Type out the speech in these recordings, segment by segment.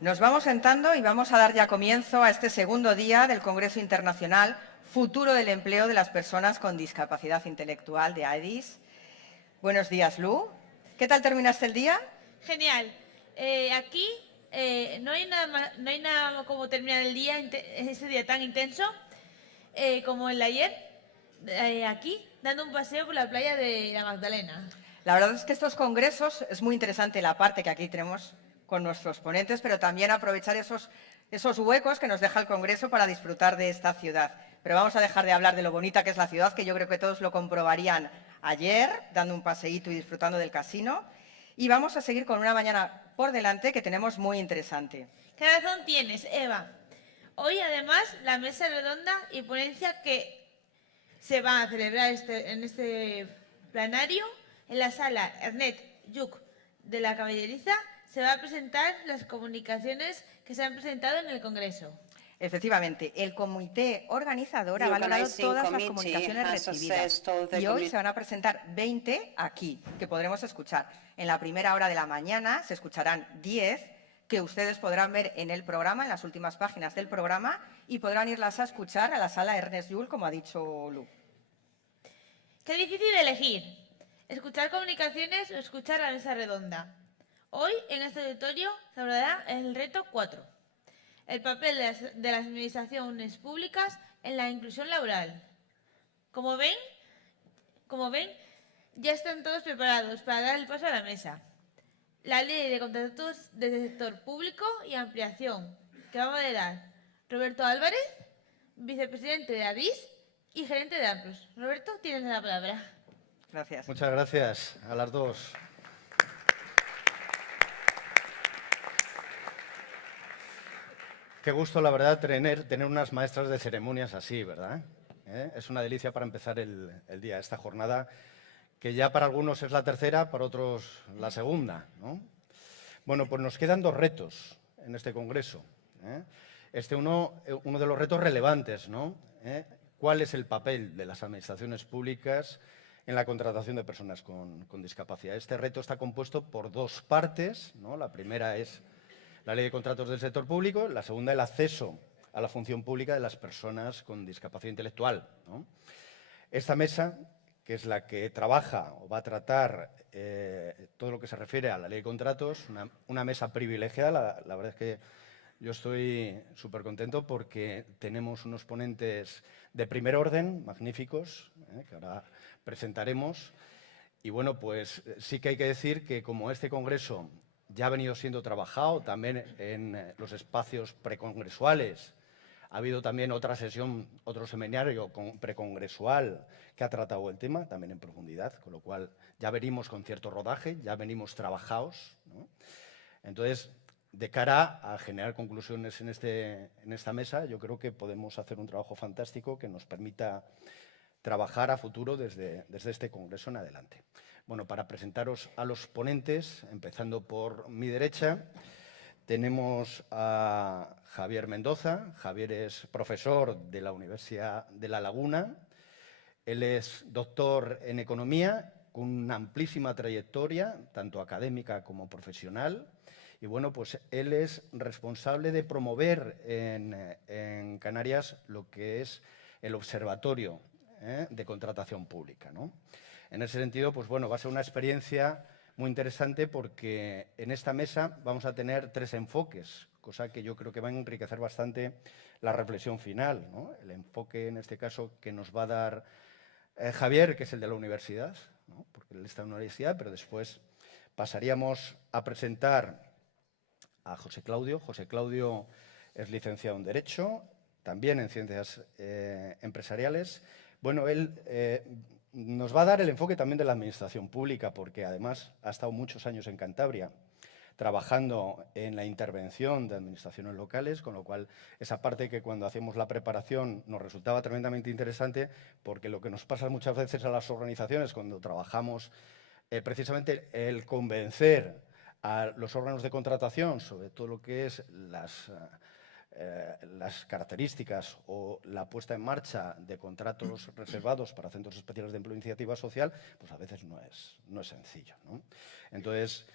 Nos vamos sentando y vamos a dar ya comienzo a este segundo día del Congreso Internacional Futuro del Empleo de las Personas con Discapacidad Intelectual de AEDIS. Buenos días, Lu. ¿Qué tal terminaste el día? Genial. Aquí no hay nada como terminar el día, ese día tan intenso como el de ayer, aquí, dando un paseo por la playa de la Magdalena. La verdad es que estos congresos es muy interesante la parte que aquí tenemos con nuestros ponentes, pero también aprovechar esos huecos que nos deja el Congreso para disfrutar de esta ciudad. Pero vamos a dejar de hablar de lo bonita que es la ciudad, que yo creo que todos lo comprobarían ayer, dando un paseíto y disfrutando del casino. Y vamos a seguir con una mañana por delante que tenemos muy interesante. ¿Qué razón tienes, Eva? Hoy, además, la mesa redonda y ponencia que se va a celebrar en este plenario en la sala Ernest Lluch de la Caballeriza, se va a presentar las comunicaciones que se han presentado en el Congreso. Efectivamente, el comité organizador ha valorado todas las comunicaciones recibidas y hoy se van a presentar 20 aquí, que podremos escuchar. En la primera hora de la mañana se escucharán 10 que ustedes podrán ver en el programa, en las últimas páginas del programa, y podrán irlas a escuchar a la sala Ernest Lluch, como ha dicho Lu. Qué difícil elegir, escuchar comunicaciones o escuchar la mesa redonda. Hoy, en este auditorio, se hablará el reto 4. El papel de las administraciones públicas en la inclusión laboral. Como ven, ya están todos preparados para dar el paso a la mesa. La ley de contratos del sector público y ampliación, que va a moderar Roberto Álvarez, vicepresidente de ADIS y gerente de AMPLUS. Roberto, tienes la palabra. Gracias. Muchas gracias a las dos. Qué gusto, la verdad, tener unas maestras de ceremonias así, ¿verdad? Es una delicia para empezar el día, esta jornada, que ya para algunos es la tercera, para otros la segunda, ¿no? Bueno, pues nos quedan dos retos en este congreso. Uno de los retos relevantes, ¿no? ¿Cuál es el papel de las administraciones públicas en la contratación de personas con discapacidad? Este reto está compuesto por dos partes, ¿no? La primera es la ley de contratos del sector público, la segunda el acceso a la función pública de las personas con discapacidad intelectual, ¿no? Esta mesa, que es la que trabaja o va a tratar todo lo que se refiere a la ley de contratos, una mesa privilegiada, la verdad es que yo estoy súper contento porque tenemos unos ponentes de primer orden, magníficos, que ahora presentaremos. Y bueno, pues sí que hay que decir que como este congreso ya ha venido siendo trabajado también en los espacios precongresuales, ha habido también otra sesión, otro seminario precongresual que ha tratado el tema también en profundidad, con lo cual ya venimos con cierto rodaje, ya venimos trabajados, ¿no? Entonces, de cara a generar conclusiones en esta mesa, yo creo que podemos hacer un trabajo fantástico que nos permita trabajar a futuro desde este congreso en adelante. Bueno, para presentaros a los ponentes, empezando por mi derecha, tenemos a Javier Mendoza. Javier es profesor de la Universidad de La Laguna. Él es doctor en Economía, con una amplísima trayectoria, tanto académica como profesional. Y bueno, pues él es responsable de promover en Canarias lo que es el Observatorio de Contratación Pública, ¿no? En ese sentido, pues bueno, va a ser una experiencia muy interesante porque en esta mesa vamos a tener tres enfoques, cosa que yo creo que va a enriquecer bastante la reflexión final, ¿no? El enfoque, en este caso, que nos va a dar Javier, que es el de la universidad, ¿no? Porque él está en la universidad, pero después pasaríamos a presentar a José Claudio. José Claudio es licenciado en Derecho, también en Ciencias Empresariales. Bueno, él nos va a dar el enfoque también de la administración pública, porque además ha estado muchos años en Cantabria trabajando en la intervención de administraciones locales, con lo cual esa parte que cuando hacemos la preparación nos resultaba tremendamente interesante, porque lo que nos pasa muchas veces a las organizaciones cuando trabajamos precisamente el convencer a los órganos de contratación sobre todo lo que es las características o la puesta en marcha de contratos reservados para centros especiales de empleo e iniciativa social, pues a veces no es sencillo, ¿no? Entonces,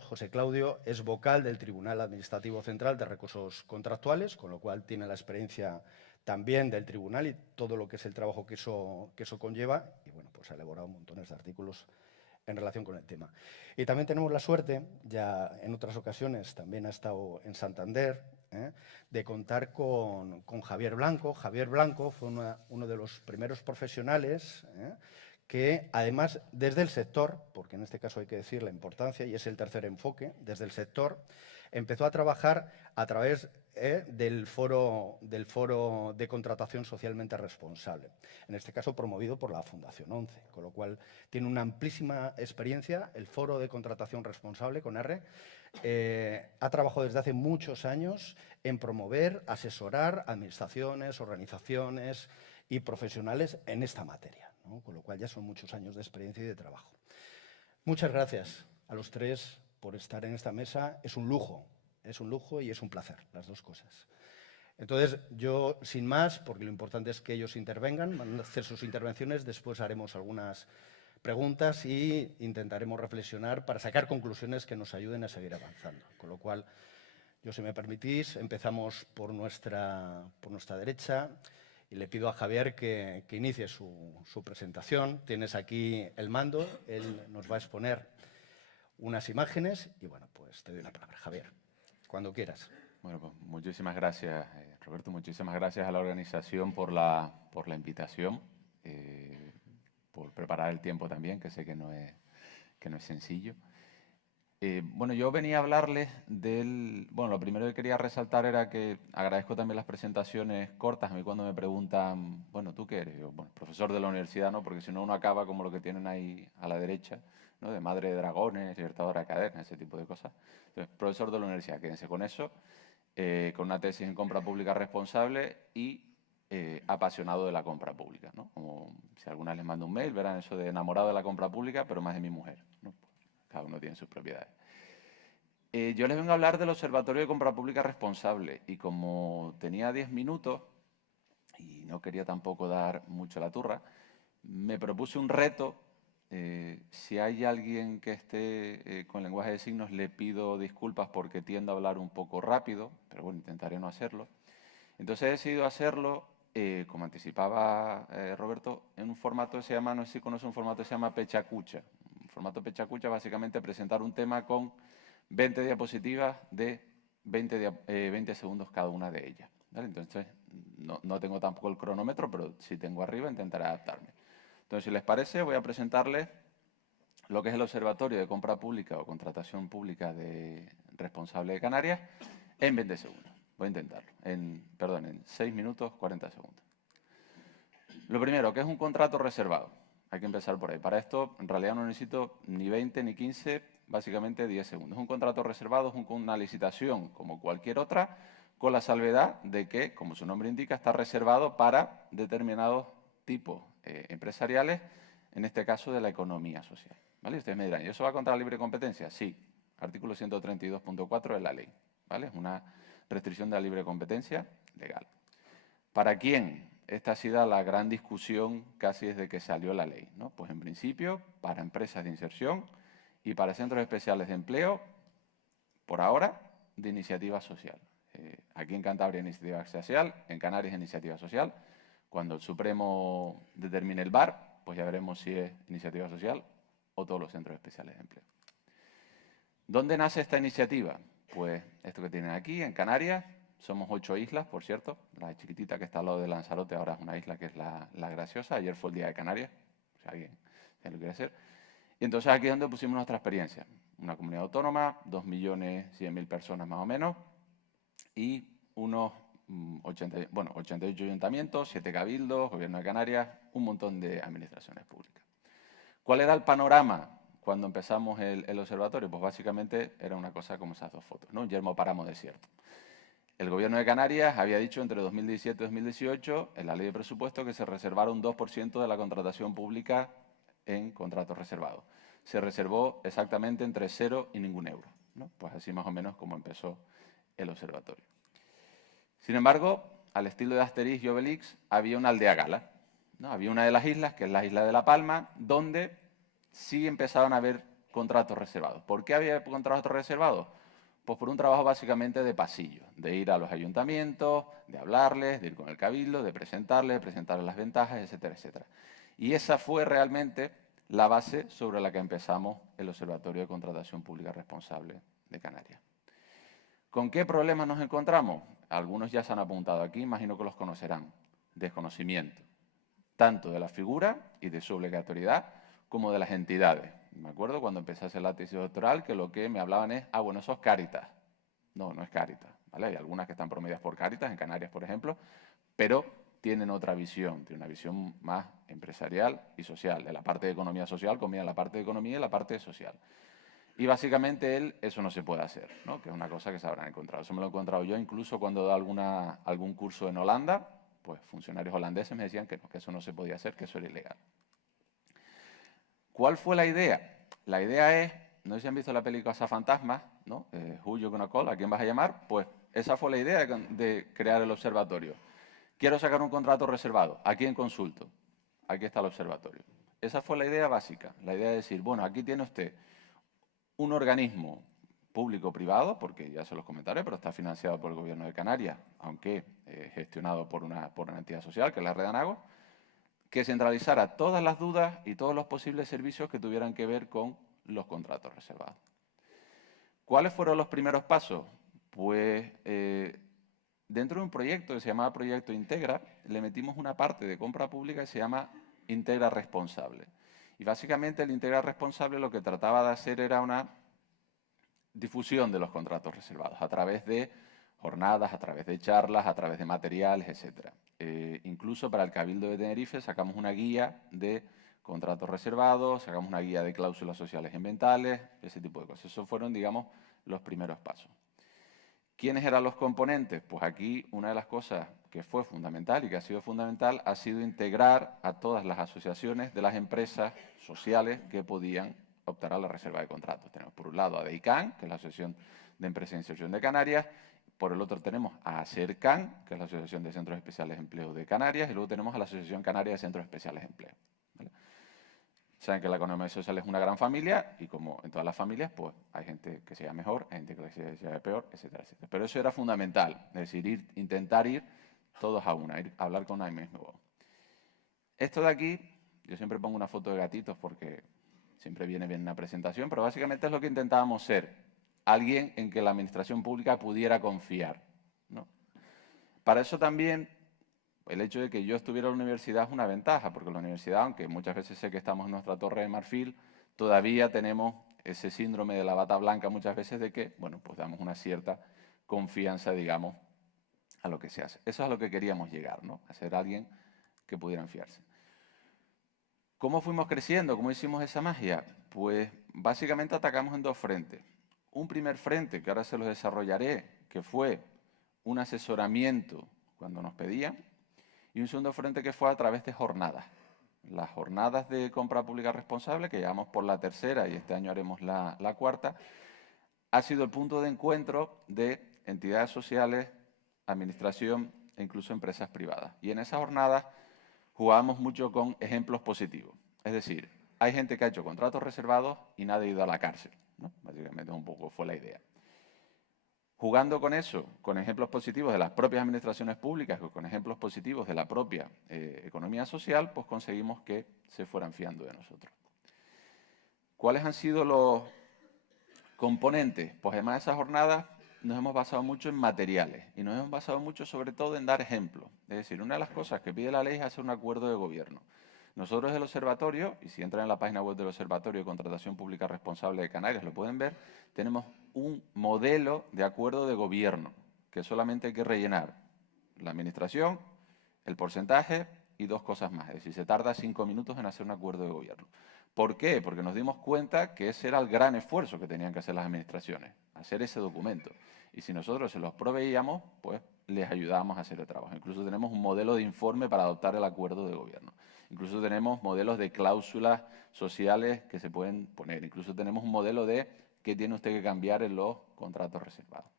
José Claudio es vocal del Tribunal Administrativo Central de Recursos Contractuales, con lo cual tiene la experiencia también del tribunal y todo lo que es el trabajo que eso conlleva. Y bueno, pues ha elaborado montones de artículos en relación con el tema. Y también tenemos la suerte, ya en otras ocasiones también ha estado en Santander, de contar con Javier Blanco. Javier Blanco fue uno de los primeros profesionales que, además, desde el sector, porque en este caso hay que decir la importancia, y es el tercer enfoque, desde el sector, empezó a trabajar a través del foro de contratación socialmente responsable, en este caso promovido por la Fundación 11, con lo cual tiene una amplísima experiencia. El foro de contratación responsable, con R, ha trabajado desde hace muchos años en promover, asesorar administraciones, organizaciones y profesionales en esta materia, ¿no? Con lo cual ya son muchos años de experiencia y de trabajo. Muchas gracias a los tres por estar en esta mesa. Es un lujo y es un placer, las dos cosas. Entonces, yo, sin más, porque lo importante es que ellos intervengan, van a hacer sus intervenciones, después haremos algunas preguntas y intentaremos reflexionar para sacar conclusiones que nos ayuden a seguir avanzando. Con lo cual, yo, si me permitís, empezamos por nuestra derecha y le pido a Javier que inicie su presentación. Tienes aquí el mando, él nos va a exponer unas imágenes y, bueno, pues te doy la palabra, Javier, cuando quieras. Bueno, pues muchísimas gracias, Roberto. Muchísimas gracias a la organización por la invitación, por preparar el tiempo también, que sé que no es sencillo. Bueno, yo venía a hablarles del... Bueno, lo primero que quería resaltar era que agradezco también las presentaciones cortas. A mí cuando me preguntan, bueno, ¿tú qué eres? Yo, bueno, profesor de la universidad, ¿no? Porque si no uno acaba como lo que tienen ahí a la derecha, ¿no? De madre de dragones, libertadora de cadenas, ese tipo de cosas. Entonces, profesor de la universidad, quédense con eso, con una tesis en compra pública responsable y apasionado de la compra pública, ¿no? Como si alguna les mando un mail, verán eso de enamorado de la compra pública, pero más de mi mujer, ¿no? Cada uno tiene sus propiedades. Yo les vengo a hablar del Observatorio de Compra Pública Responsable y como tenía 10 minutos y no quería tampoco dar mucho la turra, me propuse un reto. Si hay alguien que esté con lenguaje de signos, le pido disculpas porque tiendo a hablar un poco rápido, pero bueno, intentaré no hacerlo. Entonces he decidido hacerlo, como anticipaba Roberto, en un formato que se llama, no sé si conoce un formato que se llama Pechacucha. Un formato Pechacucha, básicamente presentar un tema con 20 diapositivas de 20 segundos cada una de ellas, ¿vale? Entonces, no tengo tampoco el cronómetro, pero si tengo arriba intentaré adaptarme. Entonces, si les parece, voy a presentarles lo que es el Observatorio de Compra Pública o Contratación Pública Responsable de Canarias en 20 segundos. Voy a intentarlo. En 6 minutos 40 segundos. Lo primero, ¿qué es un contrato reservado? Hay que empezar por ahí. Para esto, en realidad no necesito ni 20 ni 15, básicamente 10 segundos. Un contrato reservado es una licitación como cualquier otra, con la salvedad de que, como su nombre indica, está reservado para determinados tipos empresariales, en este caso de la economía social, ¿vale? Ustedes me dirán, ¿y eso va contra la libre competencia? Sí, artículo 132.4 de la ley, ¿vale? Es una restricción de la libre competencia legal. ¿Para quién? Esta ha sido la gran discusión casi desde que salió la ley, ¿no? Pues en principio, para empresas de inserción y para centros especiales de empleo, por ahora, de iniciativa social. Aquí en Cantabria, iniciativa social, en Canarias, iniciativa social. Cuando el Supremo determine el VAR, pues ya veremos si es iniciativa social o todos los centros especiales de empleo. ¿Dónde nace esta iniciativa? Pues esto que tienen aquí, en Canarias. Somos 8 islas, por cierto. La chiquitita que está al lado de Lanzarote ahora es una isla que es la Graciosa. Ayer fue el Día de Canarias, si alguien lo quiere hacer. Y entonces aquí es donde pusimos nuestra experiencia. Una comunidad autónoma, 2.100.000 personas más o menos, y unos 88 ayuntamientos, 7 cabildos, Gobierno de Canarias, un montón de administraciones públicas. ¿Cuál era el panorama cuando empezamos el observatorio? Pues básicamente era una cosa como esas dos fotos, ¿no? Un yermo páramo desierto. El Gobierno de Canarias había dicho entre 2017 y 2018, en la ley de presupuesto, que se reservara un 2% de la contratación pública en contratos reservados. Se reservó exactamente entre 0 y ningún euro, ¿no? Pues así más o menos como empezó el observatorio. Sin embargo, al estilo de Asterix y Obelix, había una aldea gala, ¿no? Había una de las islas, que es la isla de La Palma, donde sí empezaban a haber contratos reservados. ¿Por qué había contratos reservados? Pues por un trabajo básicamente de pasillo, de ir a los ayuntamientos, de hablarles, de ir con el cabildo, de presentarles las ventajas, etcétera, etcétera. Y esa fue realmente la base sobre la que empezamos el Observatorio de Contratación Pública Responsable de Canarias. ¿Con qué problemas nos encontramos? Algunos ya se han apuntado aquí, imagino que los conocerán. Desconocimiento, tanto de la figura y de su obligatoriedad, como de las entidades. Me acuerdo cuando empecé a hacer la tesis doctoral que lo que me hablaban es, bueno, eso es Cáritas. No, no es Cáritas, ¿vale? Hay algunas que están promediadas por Cáritas, en Canarias, por ejemplo, pero tienen otra visión, tienen una visión más empresarial y social, de la parte de economía social, combina la parte de economía y la parte social. Y básicamente eso no se puede hacer, ¿no? Que es una cosa que se habrán encontrado. Eso me lo he encontrado yo incluso cuando he dado algún curso en Holanda, pues funcionarios holandeses me decían que no, que eso no se podía hacer, que eso era ilegal. ¿Cuál fue la idea? La idea es, no sé si han visto la película Cazafantasmas, ¿no? Who You Gonna Call, ¿a quién vas a llamar? Pues esa fue la idea de crear el observatorio. Quiero sacar un contrato reservado, ¿a quién consulto? Aquí está el observatorio. Esa fue la idea básica, la idea de decir, bueno, aquí tiene usted un organismo público-privado, porque ya se los comentaré, pero está financiado por el Gobierno de Canarias, aunque gestionado por una entidad social, que es la Red Anago, que centralizara todas las dudas y todos los posibles servicios que tuvieran que ver con los contratos reservados. ¿Cuáles fueron los primeros pasos? Pues dentro de un proyecto que se llamaba Proyecto Integra, le metimos una parte de compra pública que se llama Integra Responsable. Y básicamente el Integra Responsable lo que trataba de hacer era una difusión de los contratos reservados a través de jornadas, a través de charlas, a través de materiales, etcétera. Incluso para el Cabildo de Tenerife sacamos una guía de contratos reservados, sacamos una guía de cláusulas sociales y ambientales, ese tipo de cosas. Esos fueron, digamos, los primeros pasos. ¿Quiénes eran los componentes? Pues aquí una de las cosas que fue fundamental y que ha sido fundamental ha sido integrar a todas las asociaciones de las empresas sociales que podían optar a la reserva de contratos. Tenemos por un lado a DEICAN, que es la Asociación de Empresas de Inserción de Canarias, por el otro tenemos a ASERCAN, que es la Asociación de Centros Especiales de Empleo de Canarias, y luego tenemos a la Asociación Canaria de Centros Especiales de Empleo. ¿Vale? Saben que la economía social es una gran familia y como en todas las familias, pues hay gente que se lleva mejor, hay gente que se lleva peor, etcétera, etcétera. Pero eso era fundamental, es decir, intentar ir todos a una, a hablar con una misma voz. Esto de aquí, yo siempre pongo una foto de gatitos porque siempre viene bien una presentación, pero básicamente es lo que intentábamos ser, alguien en que la administración pública pudiera confiar, ¿no? Para eso también el hecho de que yo estuviera en la universidad es una ventaja, porque la universidad, aunque muchas veces sé que estamos en nuestra torre de marfil, todavía tenemos ese síndrome de la bata blanca muchas veces de que, bueno, pues damos una cierta confianza, digamos, a lo que se hace. Eso es a lo que queríamos llegar, ¿no? A ser alguien que pudiera fiarse. ¿Cómo fuimos creciendo? ¿Cómo hicimos esa magia? Pues básicamente atacamos en dos frentes. Un primer frente, que ahora se los desarrollaré, que fue un asesoramiento cuando nos pedían, y un segundo frente que fue a través de jornadas. Las jornadas de compra pública responsable, que llevamos por la tercera y este año haremos la cuarta, ha sido el punto de encuentro de entidades sociales, administración e incluso empresas privadas. Y en esas jornadas jugábamos mucho con ejemplos positivos. Es decir, hay gente que ha hecho contratos reservados y nadie ha ido a la cárcel, ¿no? Básicamente un poco fue la idea. Jugando con eso, con ejemplos positivos de las propias administraciones públicas o con ejemplos positivos de la propia economía social, pues conseguimos que se fueran fiando de nosotros. ¿Cuáles han sido los componentes? Pues además de esas jornadas nos hemos basado mucho en materiales y nos hemos basado mucho sobre todo en dar ejemplos. Es decir, una de las cosas que pide la ley es hacer un acuerdo de gobierno. Nosotros del Observatorio, y si entran en la página web del Observatorio de Contratación Pública Responsable de Canarias, lo pueden ver, tenemos un modelo de acuerdo de gobierno que solamente hay que rellenar la administración, el porcentaje y dos cosas más. Es decir, se tarda 5 minutos en hacer un acuerdo de gobierno. ¿Por qué? Porque nos dimos cuenta que ese era el gran esfuerzo que tenían que hacer las administraciones, hacer ese documento. Y si nosotros se los proveíamos, pues les ayudábamos a hacer el trabajo. Incluso tenemos un modelo de informe para adoptar el acuerdo de gobierno. Incluso tenemos modelos de cláusulas sociales que se pueden poner. Incluso tenemos un modelo de qué tiene usted que cambiar en los contratos reservados.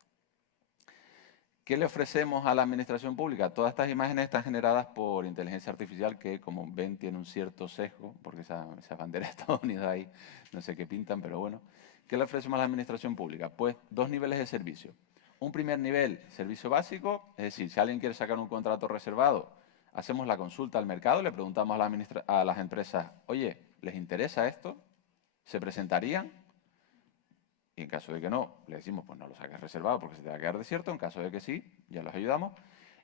¿Qué le ofrecemos a la administración pública? Todas estas imágenes están generadas por inteligencia artificial que, como ven, tiene un cierto sesgo, porque esa bandera de Estados Unidos ahí, no sé qué pintan, pero bueno. ¿Qué le ofrecemos a la administración pública? Pues 2 niveles de servicio. Un primer nivel, servicio básico, es decir, si alguien quiere sacar un contrato reservado, hacemos la consulta al mercado, le preguntamos a las empresas, oye, ¿les interesa esto? ¿Se presentarían? Y en caso de que no, le decimos, pues no lo saques reservado porque se te va a quedar desierto. En caso de que sí, ya los ayudamos.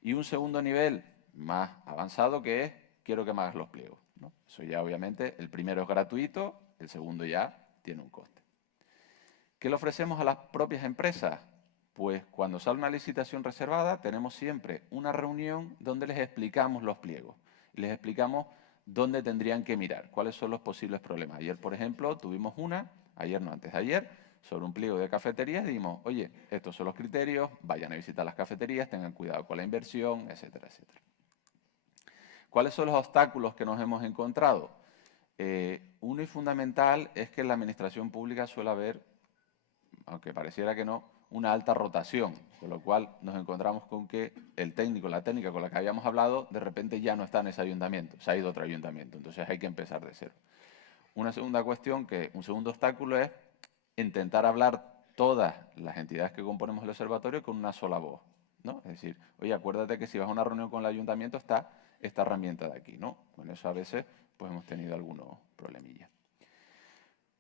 Y un segundo nivel más avanzado que es, quiero que me hagas los pliegos, ¿no? Eso ya obviamente, el primero es gratuito, el segundo ya tiene un coste. ¿Qué le ofrecemos a las propias empresas? Pues cuando sale una licitación reservada, tenemos siempre una reunión donde les explicamos los pliegos. Y les explicamos dónde tendrían que mirar, cuáles son los posibles problemas. Ayer, por ejemplo, tuvimos ayer no, antes de ayer, sobre un pliego de cafeterías, dijimos, oye, estos son los criterios, vayan a visitar las cafeterías, tengan cuidado con la inversión, etcétera, etcétera. ¿Cuáles son los obstáculos que nos hemos encontrado? Uno y fundamental es que en la administración pública suele haber, aunque pareciera que no, una alta rotación, con lo cual nos encontramos con que el técnico, la técnica con la que habíamos hablado, de repente ya no está en ese ayuntamiento, se ha ido a otro ayuntamiento, entonces hay que empezar de cero. Una segunda cuestión, un segundo obstáculo es intentar hablar todas las entidades que componemos el observatorio con una sola voz, ¿no? Es decir, oye, acuérdate que si vas a una reunión con el ayuntamiento está esta herramienta de aquí, ¿no? Con eso a veces pues hemos tenido algunos problemillas.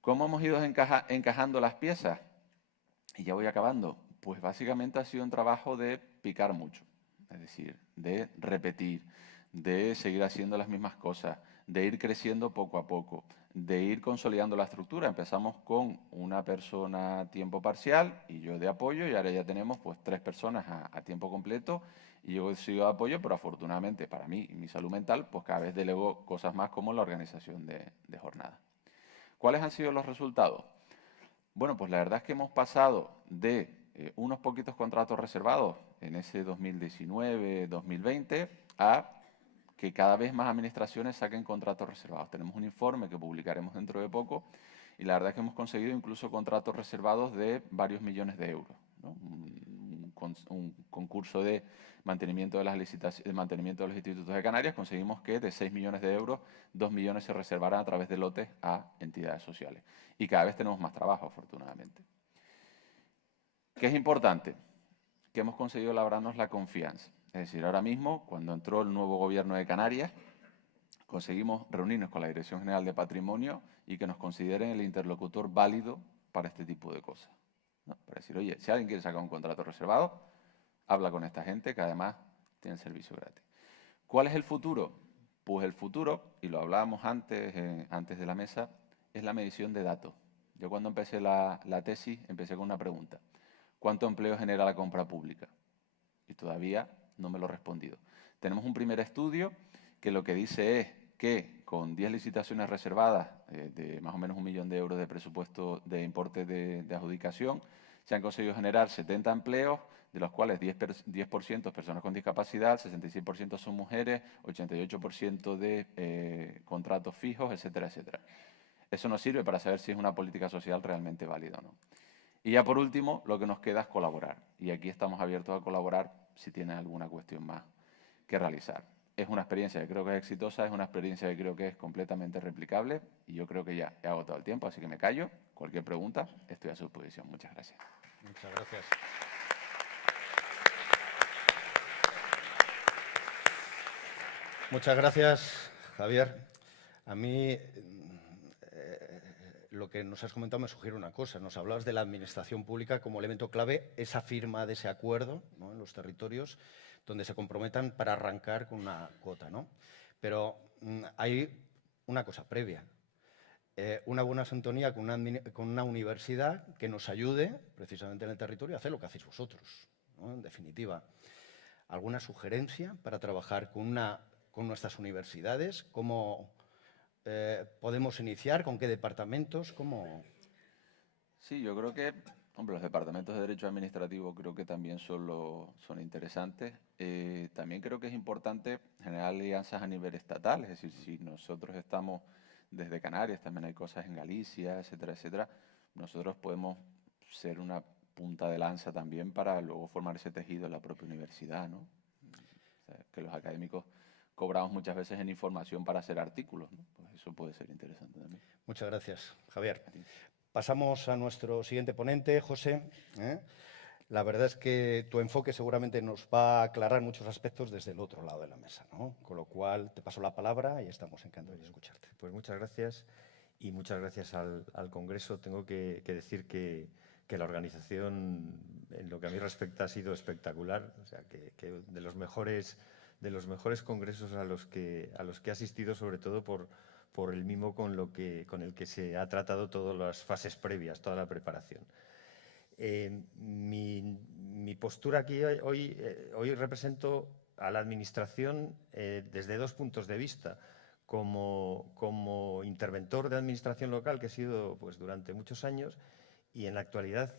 ¿Cómo hemos ido encajando las piezas? Y ya voy acabando. Pues básicamente ha sido un trabajo de picar mucho, es decir, de repetir, de seguir haciendo las mismas cosas, de ir creciendo poco a poco, de ir consolidando la estructura. Empezamos con una persona a tiempo parcial y yo de apoyo, y ahora ya tenemos pues 3 personas a tiempo completo y yo sigo de apoyo, pero afortunadamente para mí y mi salud mental, pues cada vez delego cosas más como la organización de jornada. ¿Cuáles han sido los resultados? Bueno, pues la verdad es que hemos pasado de unos poquitos contratos reservados en ese 2019-2020 a que cada vez más administraciones saquen contratos reservados. Tenemos un informe que publicaremos dentro de poco y la verdad es que hemos conseguido incluso contratos reservados de varios millones de euros, ¿no? Un concurso de mantenimiento de las licitaciones, de mantenimiento de los institutos de Canarias, conseguimos que de 6 millones de euros, 2 millones se reservaran a través de lotes a entidades sociales. Y cada vez tenemos más trabajo, afortunadamente. ¿Qué es importante? Que hemos conseguido labrarnos la confianza. Es decir, ahora mismo, cuando entró el nuevo gobierno de Canarias, conseguimos reunirnos con la Dirección General de Patrimonio y que nos consideren el interlocutor válido para este tipo de cosas, ¿no? Para decir, oye, si alguien quiere sacar un contrato reservado, habla con esta gente que además tiene el servicio gratis. ¿Cuál es el futuro? Pues el futuro, y lo hablábamos antes de la mesa, es la medición de datos. Yo cuando empecé la tesis empecé con una pregunta. ¿Cuánto empleo genera la compra pública? Y todavía no me lo he respondido. Tenemos un primer estudio que lo que dice es que con 10 licitaciones reservadas de más o menos 1 millón de euros de presupuesto de importe de adjudicación, se han conseguido generar 70 empleos, de los cuales 10% personas con discapacidad, 66% son mujeres, 88% de contratos fijos, etcétera, etcétera. Eso nos sirve para saber si es una política social realmente válida o no. Y ya por último, lo que nos queda es colaborar. Y aquí estamos abiertos a colaborar si tienen alguna cuestión más que realizar. Es una experiencia que creo que es exitosa, es una experiencia que creo que es completamente replicable y yo creo que ya he agotado el tiempo, así que me callo. Cualquier pregunta, estoy a su disposición. Muchas gracias. Muchas gracias. Muchas gracias, Javier. A mí lo que nos has comentado me sugiere una cosa. Nos hablabas de la administración pública como elemento clave, esa firma de ese acuerdo, ¿no?, en los territorios donde se comprometan para arrancar con una cuota, ¿no? Pero hay una cosa previa. Una buena sintonía con una universidad que nos ayude, precisamente en el territorio, a hacer lo que hacéis vosotros, ¿no? En definitiva, ¿alguna sugerencia para trabajar con nuestras universidades? ¿Cómo podemos iniciar? ¿Con qué departamentos? ¿Cómo? Sí, yo creo que, hombre, los departamentos de Derecho Administrativo creo que también son interesantes. También creo que es importante generar alianzas a nivel estatal, es decir, si nosotros estamos desde Canarias, también hay cosas en Galicia, etcétera, etcétera, nosotros podemos ser una punta de lanza también para luego formar ese tejido en la propia universidad, ¿no? O sea, que los académicos cobramos muchas veces en información para hacer artículos, ¿no? Pues eso puede ser interesante también. Muchas gracias, Javier. Pasamos a nuestro siguiente ponente, José. La verdad es que tu enfoque seguramente nos va a aclarar muchos aspectos desde el otro lado de la mesa, ¿no? Con lo cual, te paso la palabra y estamos encantados de escucharte. Pues muchas gracias y muchas gracias al Congreso. Tengo que decir que la organización, en lo que a mí respecta, ha sido espectacular. O sea, que de los mejores congresos a los que he asistido, sobre todo por el mimo con el que se ha tratado todas las fases previas, toda la preparación. Mi postura aquí hoy represento a la Administración desde dos puntos de vista. Como interventor de administración local, que he sido pues, durante muchos años, y en la actualidad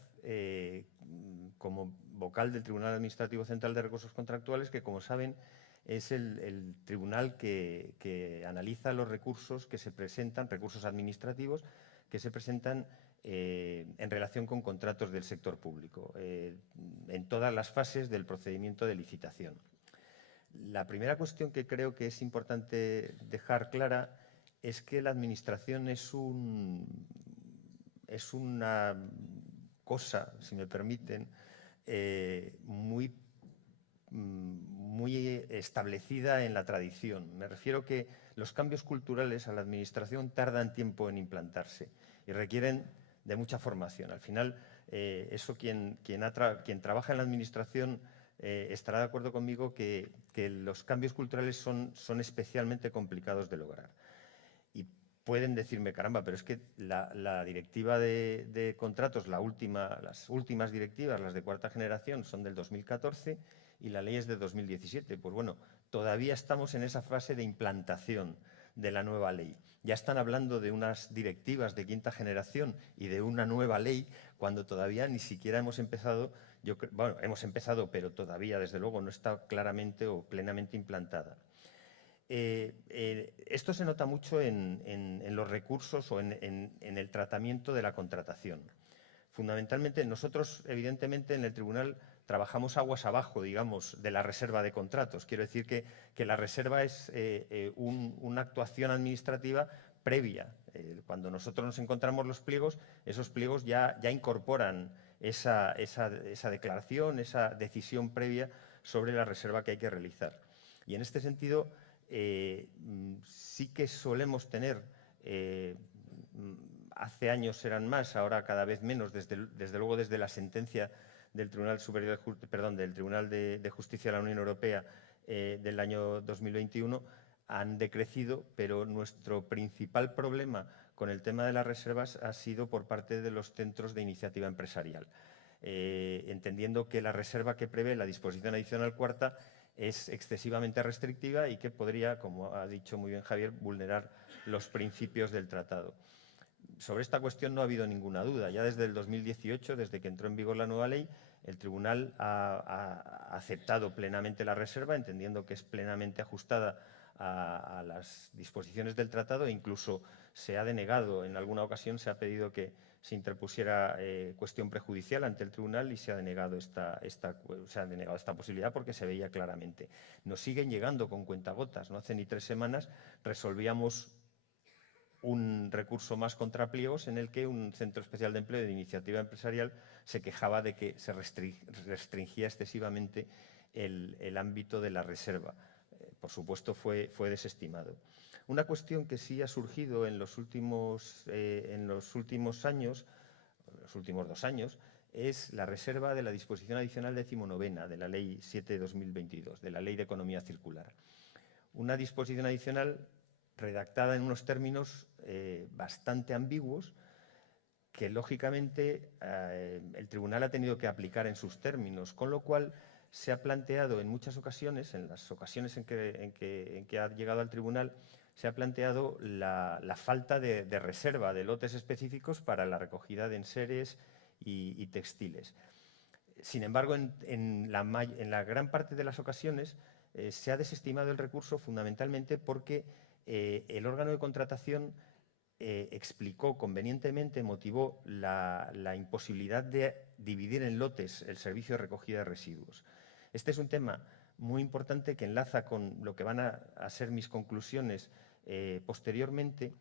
como vocal del Tribunal Administrativo Central de Recursos Contractuales, que, como saben, es el tribunal que analiza los recursos que se presentan, recursos administrativos, que se presentan en relación con contratos del sector público, en todas las fases del procedimiento de licitación. La primera cuestión que creo que es importante dejar clara es que la Administración es una cosa, si me permiten, muy establecida en la tradición. Me refiero que los cambios culturales a la Administración tardan tiempo en implantarse y requieren de mucha formación. Al final, eso quien trabaja en la Administración estará de acuerdo conmigo que los cambios culturales son especialmente complicados de lograr. Y pueden decirme, caramba, pero es que la directiva de contratos, las últimas directivas, las de cuarta generación, son del 2014 y la ley es de 2017. Pues bueno, todavía estamos en esa fase de implantación de la nueva ley. Ya están hablando de unas directivas de quinta generación y de una nueva ley cuando todavía ni siquiera hemos empezado. Bueno, hemos empezado, pero todavía, desde luego, no está claramente o plenamente implantada. Esto se nota mucho en los recursos o en el tratamiento de la contratación. Fundamentalmente, nosotros, evidentemente, en el tribunal trabajamos aguas abajo, digamos, de la reserva de contratos. Quiero decir que la reserva es una actuación administrativa previa. Cuando nosotros nos encontramos los pliegos, esos pliegos ya incorporan esa declaración, esa decisión previa sobre la reserva que hay que realizar. Y en este sentido, sí que solemos tener, hace años eran más, ahora cada vez menos, desde luego desde la sentencia del Tribunal Superior del Tribunal de Justicia de la Unión Europea del año 2021, han decrecido, pero nuestro principal problema con el tema de las reservas ha sido por parte de los centros de iniciativa empresarial, entendiendo que la reserva que prevé la disposición adicional cuarta es excesivamente restrictiva y que podría, como ha dicho muy bien Javier, vulnerar los principios del tratado. Sobre esta cuestión no ha habido ninguna duda. Ya desde el 2018, desde que entró en vigor la nueva ley, el Tribunal ha aceptado plenamente la reserva, entendiendo que es plenamente ajustada a las disposiciones del tratado, e incluso se ha denegado, en alguna ocasión se ha pedido que se interpusiera cuestión prejudicial ante el tribunal y se ha denegado esta posibilidad porque se veía claramente. Nos siguen llegando con cuentagotas. No hace ni 3 semanas resolvíamos un recurso más contra pliegos en el que un centro especial de empleo de iniciativa empresarial se quejaba de que se restringía excesivamente el ámbito de la reserva. Por supuesto, fue desestimado. Una cuestión que sí ha surgido en los últimos años, los últimos 2 años, es la reserva de la disposición adicional 19ª de la Ley 7/2022, de la Ley de Economía Circular. Una disposición adicional redactada en unos términos bastante ambiguos que, lógicamente, el tribunal ha tenido que aplicar en sus términos, con lo cual se ha planteado en muchas ocasiones, en las ocasiones en que ha llegado al tribunal, se ha planteado la falta de reserva de lotes específicos para la recogida de enseres y textiles. Sin embargo, en la gran parte de las ocasiones se ha desestimado el recurso fundamentalmente porque el órgano de contratación explicó convenientemente, motivó la imposibilidad de dividir en lotes el servicio de recogida de residuos. Este es un tema muy importante que enlaza con lo que van a ser mis conclusiones posteriormente,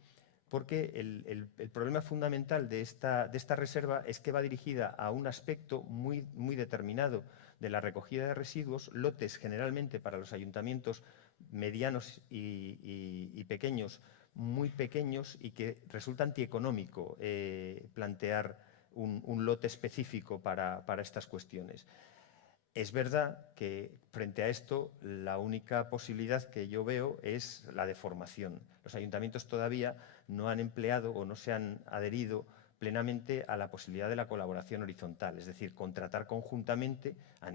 porque el problema fundamental de esta reserva es que va dirigida a un aspecto muy determinado de la recogida de residuos, lotes generalmente para los ayuntamientos medianos y pequeños, muy pequeños, y que resulta antieconómico plantear un lote específico para estas cuestiones. Es verdad que frente a esto la única posibilidad que yo veo es la de formación. Los ayuntamientos todavía no han empleado o no se han adherido plenamente a la posibilidad de la colaboración horizontal, es decir, contratar conjuntamente a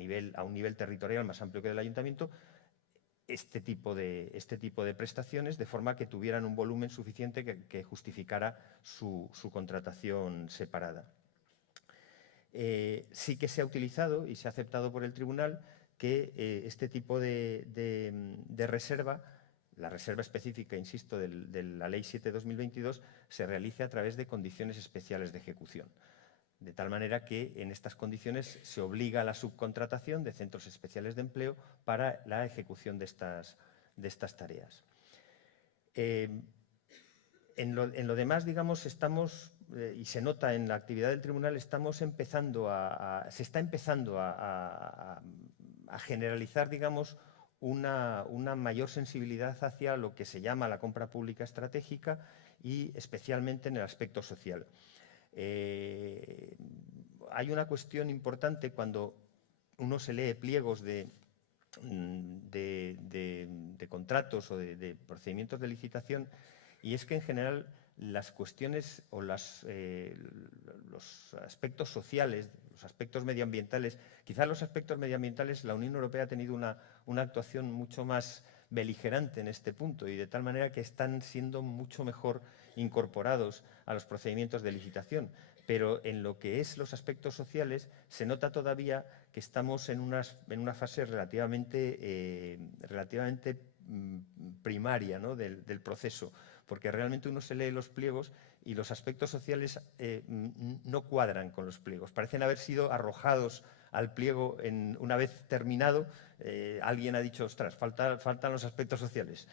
un nivel territorial más amplio que del ayuntamiento este tipo de prestaciones, de forma que tuvieran un volumen suficiente que justificara su contratación separada. Sí que se ha utilizado y se ha aceptado por el tribunal que este tipo de reserva, la reserva específica, insisto, de la Ley 7/2022, se realice a través de condiciones especiales de ejecución. De tal manera que en estas condiciones se obliga a la subcontratación de centros especiales de empleo para la ejecución de estas tareas. En lo demás, digamos, estamos, y se nota en la actividad del tribunal, se está empezando a generalizar, digamos, una mayor sensibilidad hacia lo que se llama la compra pública estratégica y especialmente en el aspecto social. Hay una cuestión importante cuando uno se lee pliegos de contratos o de procedimientos de licitación, y es que en general las cuestiones o los aspectos sociales, los aspectos medioambientales, quizás los aspectos medioambientales, la Unión Europea ha tenido una actuación mucho más beligerante en este punto, y de tal manera que están siendo mucho mejor incorporados a los procedimientos de licitación. Pero en lo que es los aspectos sociales se nota todavía que estamos en una fase relativamente primaria, ¿no?, del proceso, porque realmente uno se lee los pliegos y los aspectos sociales no cuadran con los pliegos. Parecen haber sido arrojados al pliego una vez terminado. Alguien ha dicho, ostras, faltan los aspectos sociales.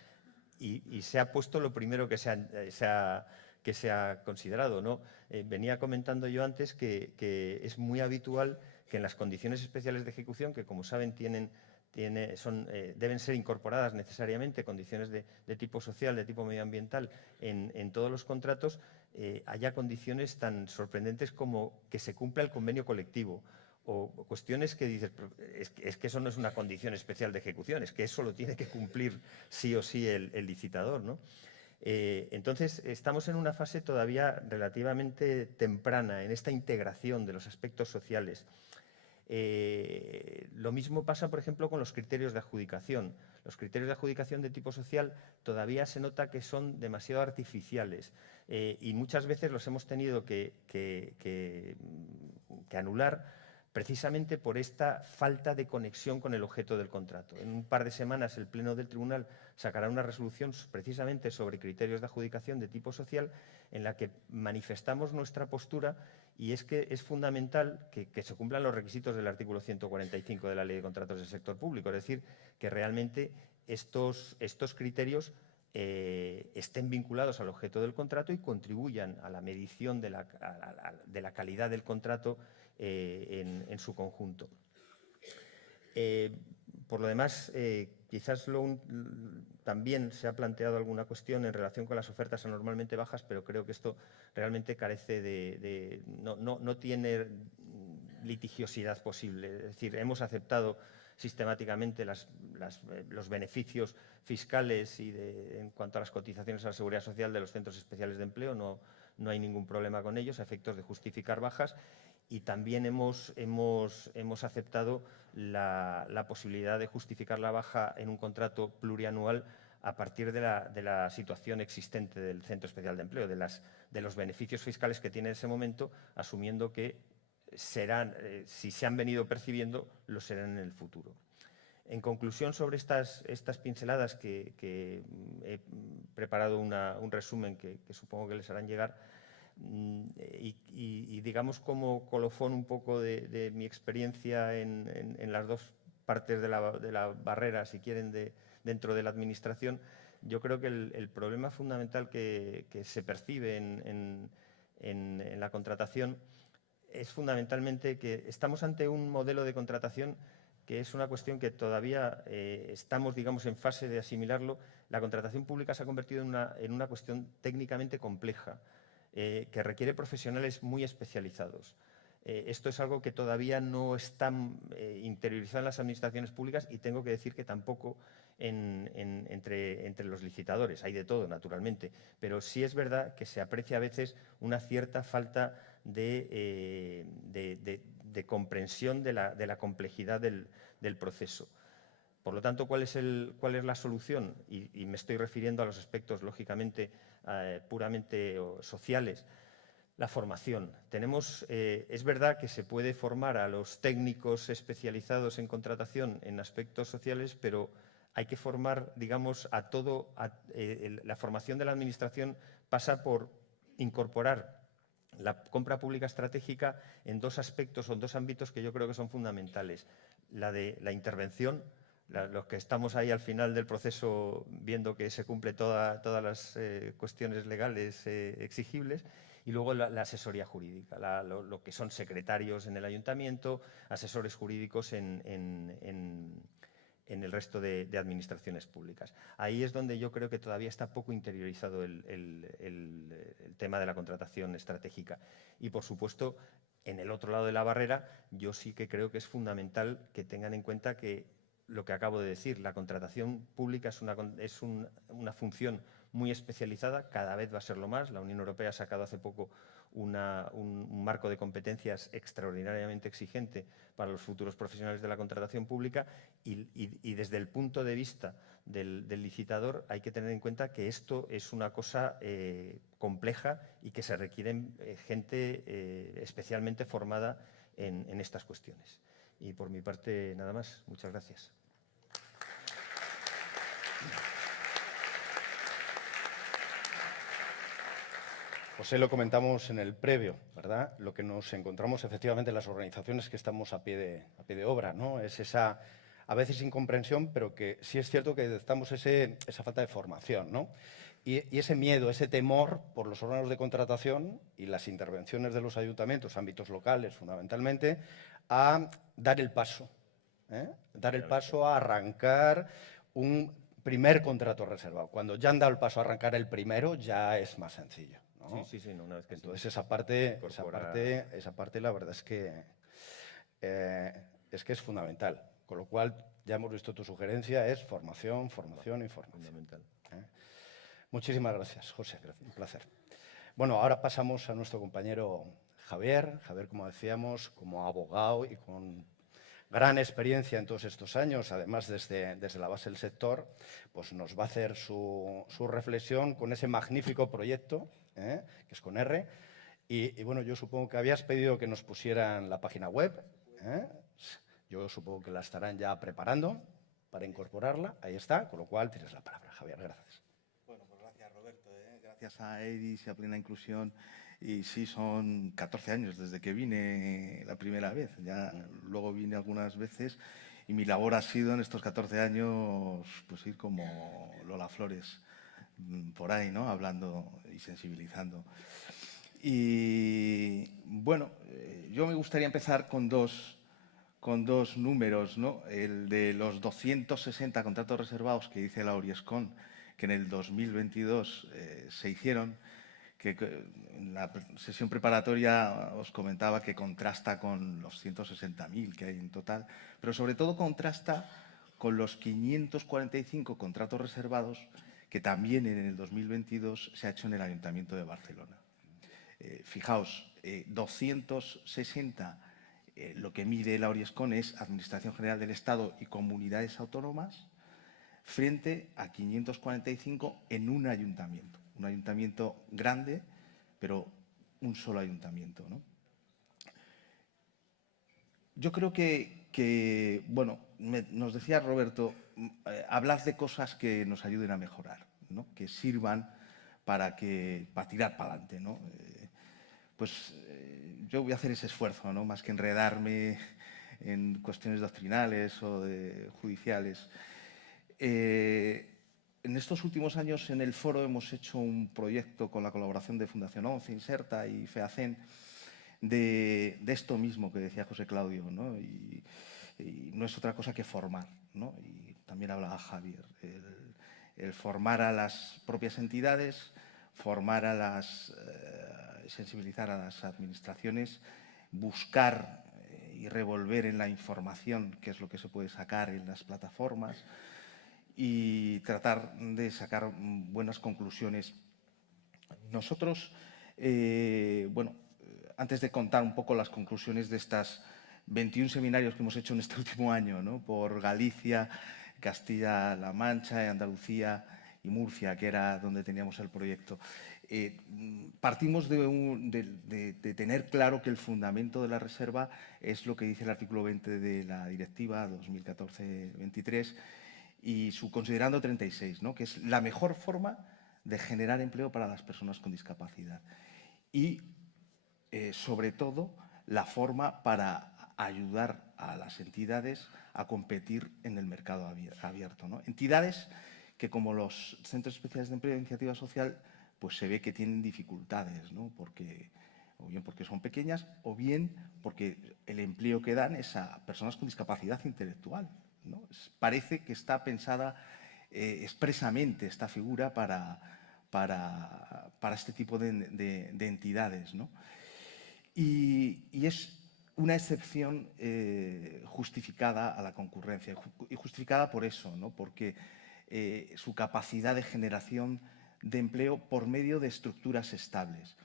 Y se ha puesto lo primero que se ha considerado, ¿no? Venía comentando yo antes que es muy habitual que en las condiciones especiales de ejecución, que como saben deben ser incorporadas necesariamente condiciones de tipo social, de tipo medioambiental en todos los contratos, haya condiciones tan sorprendentes como que se cumpla el convenio colectivo, o cuestiones que dices, es que eso no es una condición especial de ejecución, es que eso lo tiene que cumplir sí o sí el licitador, ¿no? Entonces, estamos en una fase todavía relativamente temprana en esta integración de los aspectos sociales. Lo mismo pasa, por ejemplo, con los criterios de adjudicación. Los criterios de adjudicación de tipo social todavía se nota que son demasiado artificiales, y muchas veces los hemos tenido que anular precisamente por esta falta de conexión con el objeto del contrato. En un par de semanas el Pleno del Tribunal sacará una resolución precisamente sobre criterios de adjudicación de tipo social, en la que manifestamos nuestra postura, y es que es fundamental que se cumplan los requisitos del artículo 145 de la Ley de Contratos del Sector Público, es decir, que realmente estos criterios estén vinculados al objeto del contrato y contribuyan a la medición de la calidad del contrato en su conjunto. Por lo demás, quizás también se ha planteado alguna cuestión en relación con las ofertas anormalmente bajas, pero creo que esto realmente carece no tiene litigiosidad posible. Es decir, hemos aceptado sistemáticamente los beneficios fiscales y en cuanto a las cotizaciones a la Seguridad Social de los centros especiales de empleo, no hay ningún problema con ellos a efectos de justificar bajas. Y también hemos aceptado la posibilidad de justificar la baja en un contrato plurianual a partir de la situación existente del Centro Especial de Empleo, de los beneficios fiscales que tiene en ese momento, asumiendo que si se han venido percibiendo, lo serán en el futuro. En conclusión, sobre estas pinceladas que he preparado un resumen que supongo que les harán llegar, y digamos como colofón un poco de mi experiencia en las dos partes de la barrera, si quieren, dentro de la administración, yo creo que el problema fundamental que se percibe en la contratación es fundamentalmente que estamos ante un modelo de contratación que es una cuestión que todavía estamos, digamos, en fase de asimilarlo. La contratación pública se ha convertido en una cuestión técnicamente compleja, que requiere profesionales muy especializados. Esto es algo que todavía no está interiorizado en las administraciones públicas y tengo que decir que tampoco entre los licitadores. Hay de todo, naturalmente, pero sí es verdad que se aprecia a veces una cierta falta de comprensión de la complejidad del proceso. Por lo tanto, ¿cuál es la solución? Y me estoy refiriendo a los aspectos, lógicamente, puramente sociales. La formación. Es verdad que se puede formar a los técnicos especializados en contratación en aspectos sociales, pero hay que formar, digamos, a todo. La formación de la Administración pasa por incorporar la compra pública estratégica en dos aspectos o en dos ámbitos que yo creo que son fundamentales. La de la intervención, los que estamos ahí al final del proceso viendo que se cumple todas las cuestiones legales exigibles, y luego la asesoría jurídica, lo que son secretarios en el ayuntamiento, asesores jurídicos en el resto de administraciones públicas. Ahí es donde yo creo que todavía está poco interiorizado el tema de la contratación estratégica. Y, por supuesto, en el otro lado de la barrera, yo sí que creo que es fundamental que tengan en cuenta que lo que acabo de decir, la contratación pública es una función muy especializada, cada vez va a serlo más. La Unión Europea ha sacado hace poco un marco de competencias extraordinariamente exigente para los futuros profesionales de la contratación pública y desde el punto de vista del licitador hay que tener en cuenta que esto es una cosa compleja y que se requiere gente especialmente formada en estas cuestiones. Y por mi parte, nada más. Muchas gracias. José, lo comentamos en el previo, ¿verdad? Lo que nos encontramos efectivamente en las organizaciones que estamos a pie de obra, ¿no? Es esa, a veces, incomprensión, pero que sí es cierto que detectamos esa falta de formación, ¿no? Y ese miedo, ese temor por los órganos de contratación y las intervenciones de los ayuntamientos, ámbitos locales fundamentalmente, a dar el paso, dar el paso a arrancar un primer contrato reservado. Cuando ya han dado el paso a arrancar el primero, ya es más sencillo, ¿no? Sí, no, una vez que entonces esa parte la verdad es que es fundamental. Con lo cual, ya hemos visto tu sugerencia, es formación y formación. Fundamental. Muchísimas gracias, José. Gracias. Un placer. Bueno, ahora pasamos a nuestro compañero Javier. Javier, como decíamos, como abogado y con gran experiencia en todos estos años, además desde la base del sector, pues nos va a hacer su reflexión con ese magnífico proyecto, que es con R. Y bueno, yo supongo que habías pedido que nos pusieran la página web. Yo supongo que la estarán ya preparando para incorporarla. Ahí está, con lo cual tienes la palabra, Javier. Gracias. Bueno, pues gracias, Roberto. Gracias a EDIS y a Plena Inclusión. Y sí, son 14 años desde que vine la primera vez. Ya luego vine algunas veces y mi labor ha sido en estos 14 años pues ir como Lola Flores por ahí, ¿no? Hablando y sensibilizando. Y bueno, yo me gustaría empezar con dos números, ¿no? El de los 260 contratos reservados que dice la Oriescon, que en el 2022 se hicieron, que en la sesión preparatoria os comentaba que contrasta con los 160.000 que hay en total, pero sobre todo contrasta con los 545 contratos reservados que también en el 2022 se ha hecho en el Ayuntamiento de Barcelona. Fijaos, 260, lo que mide la Oriescon es Administración General del Estado y Comunidades Autónomas, frente a 545 en un ayuntamiento grande, pero un solo ayuntamiento, ¿no? Yo creo que que bueno, nos decía Roberto, hablad de cosas que nos ayuden a mejorar, ¿no? Que sirvan para tirar para adelante, ¿no? Yo voy a hacer ese esfuerzo, ¿no? Más que enredarme en cuestiones doctrinales o judiciales. En estos últimos años en el foro hemos hecho un proyecto con la colaboración de Fundación 11, Inserta y FEACEN de esto mismo que decía José Claudio, ¿no? Y no es otra cosa que formar, ¿no? Y también hablaba Javier, el formar a las propias entidades, sensibilizar a las administraciones, buscar y revolver en la información qué es lo que se puede sacar en las plataformas y tratar de sacar buenas conclusiones. Nosotros, antes de contar un poco las conclusiones de estas 21 seminarios que hemos hecho en este último año, ¿no? Por Galicia, Castilla-La Mancha, Andalucía y Murcia, que era donde teníamos el proyecto. Partimos de tener claro que el fundamento de la reserva es lo que dice el artículo 20 de la Directiva 2014-23 y su considerando 36, ¿no? Que es la mejor forma de generar empleo para las personas con discapacidad. Y, sobre todo, la forma para ayudar a las entidades a competir en el mercado abierto, ¿no? Entidades que, como los centros especiales de empleo de iniciativa social, pues se ve que tienen dificultades, ¿no? O bien porque son pequeñas o bien porque el empleo que dan es a personas con discapacidad intelectual, ¿no? Parece que está pensada expresamente esta figura para este tipo de entidades, ¿no? Y es una excepción justificada a la concurrencia. Y justificada por eso, ¿no? Porque su capacidad de generación de empleo por medio de estructuras estables.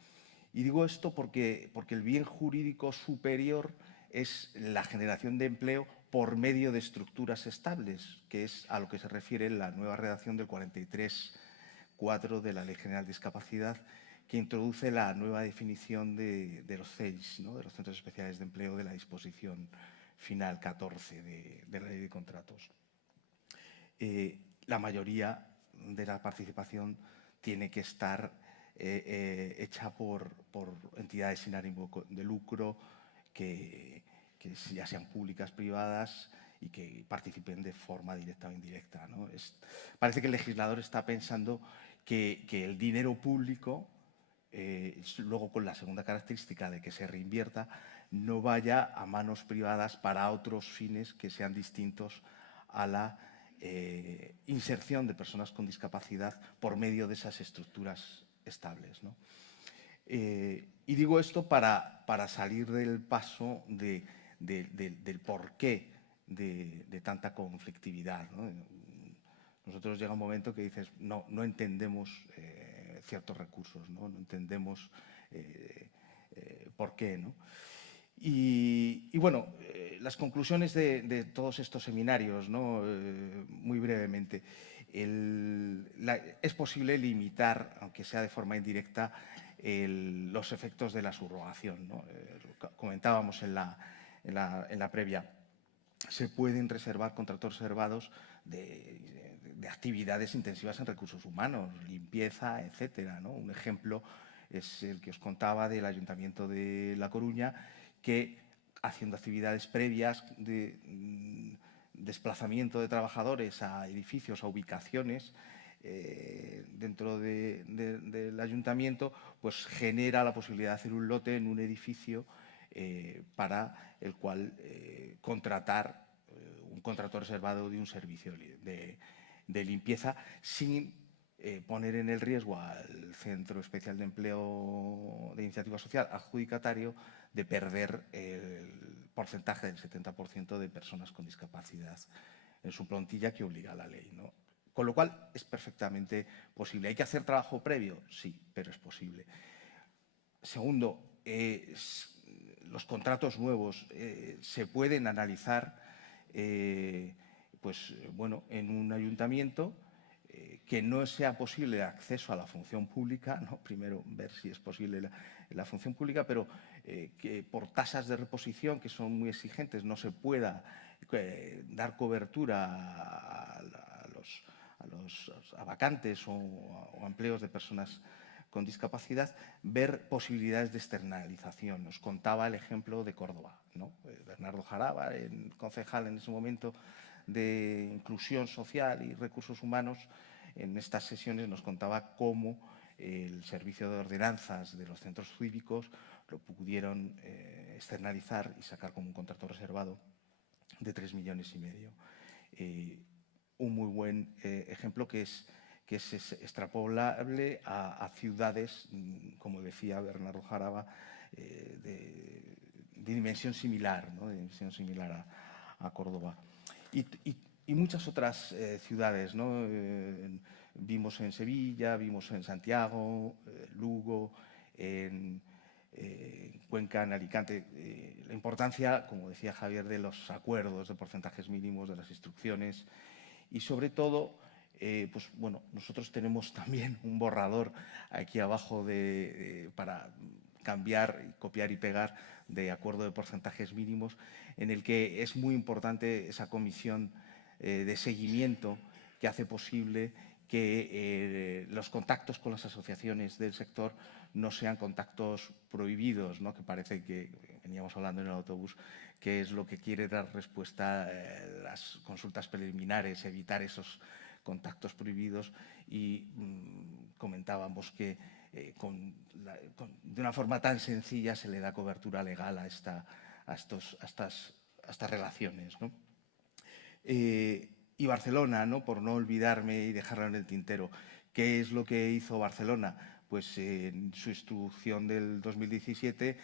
Y digo esto porque el bien jurídico superior es la generación de empleo por medio de estructuras estables, que es a lo que se refiere la nueva redacción del 43.4 de la Ley General de Discapacidad, que introduce la nueva definición de los CEIs, ¿no? De los Centros Especiales de Empleo, de la disposición final 14 de la Ley de Contratos. La mayoría de la participación tiene que estar hecha por entidades sin ánimo de lucro, que ya sean públicas, privadas y que participen de forma directa o indirecta, ¿no? Parece que el legislador está pensando que el dinero público, luego con la segunda característica de que se reinvierta, no vaya a manos privadas para otros fines que sean distintos a la inserción de personas con discapacidad por medio de esas estructuras estables, ¿no? Y digo esto para salir del paso del porqué de tanta conflictividad, ¿no? Nosotros llega un momento que dices, no entendemos ciertos recursos, no entendemos por qué, ¿no? Y bueno, las conclusiones de todos estos seminarios, ¿no? Muy brevemente. Es posible limitar, aunque sea de forma indirecta, los efectos de la subrogación, ¿no? Comentábamos en la previa. Se pueden reservar contratos reservados de actividades intensivas en recursos humanos, limpieza, etcétera, ¿no? Un ejemplo es el que os contaba del Ayuntamiento de La Coruña, que haciendo actividades previas de desplazamiento de trabajadores a edificios, a ubicaciones dentro del ayuntamiento, pues genera la posibilidad de hacer un lote en un edificio para el cual contratar un contrato reservado de un servicio de limpieza sin poner en el riesgo al Centro Especial de Empleo de Iniciativa Social adjudicatario de perder el porcentaje del 70% de personas con discapacidad en su plantilla que obliga a la ley, ¿no? Con lo cual es perfectamente posible. ¿Hay que hacer trabajo previo? Sí, pero es posible. Segundo, los contratos nuevos se pueden analizar en un ayuntamiento que no sea posible el acceso a la función pública, ¿no? Primero ver si es posible la función pública, pero que por tasas de reposición que son muy exigentes no se pueda dar cobertura a vacantes o a empleos de personas con discapacidad, ver posibilidades de externalización. Os contaba el ejemplo de Córdoba, ¿no? Bernardo Jaraba, concejal en ese momento de Inclusión Social y Recursos Humanos, en estas sesiones nos contaba cómo el servicio de ordenanzas de los centros cívicos lo pudieron externalizar y sacar como un contrato reservado de 3,5 millones. Un muy buen ejemplo que es extrapolable a ciudades, como decía Bernardo Jaraba, de dimensión similar, ¿no? De dimensión similar a Córdoba. Y muchas otras ciudades, ¿no? Vimos en Sevilla, vimos en Santiago, Lugo, en Cuenca, en Alicante. La importancia, como decía Javier, de los acuerdos de porcentajes mínimos, de las instrucciones y, sobre todo, pues bueno, nosotros tenemos también un borrador aquí abajo para cambiar, copiar y pegar de acuerdo de porcentajes mínimos, en el que es muy importante esa comisión de seguimiento que hace posible que los contactos con las asociaciones del sector no sean contactos prohibidos, ¿no? Que parece que veníamos hablando en el autobús, que es lo que quiere dar respuesta las consultas preliminares, evitar esos contactos prohibidos, y comentábamos que de una forma tan sencilla se le da cobertura legal a estas relaciones, ¿no? Y Barcelona, ¿no? Por no olvidarme y dejarla en el tintero, ¿qué es lo que hizo Barcelona? Pues en su instrucción del 2017,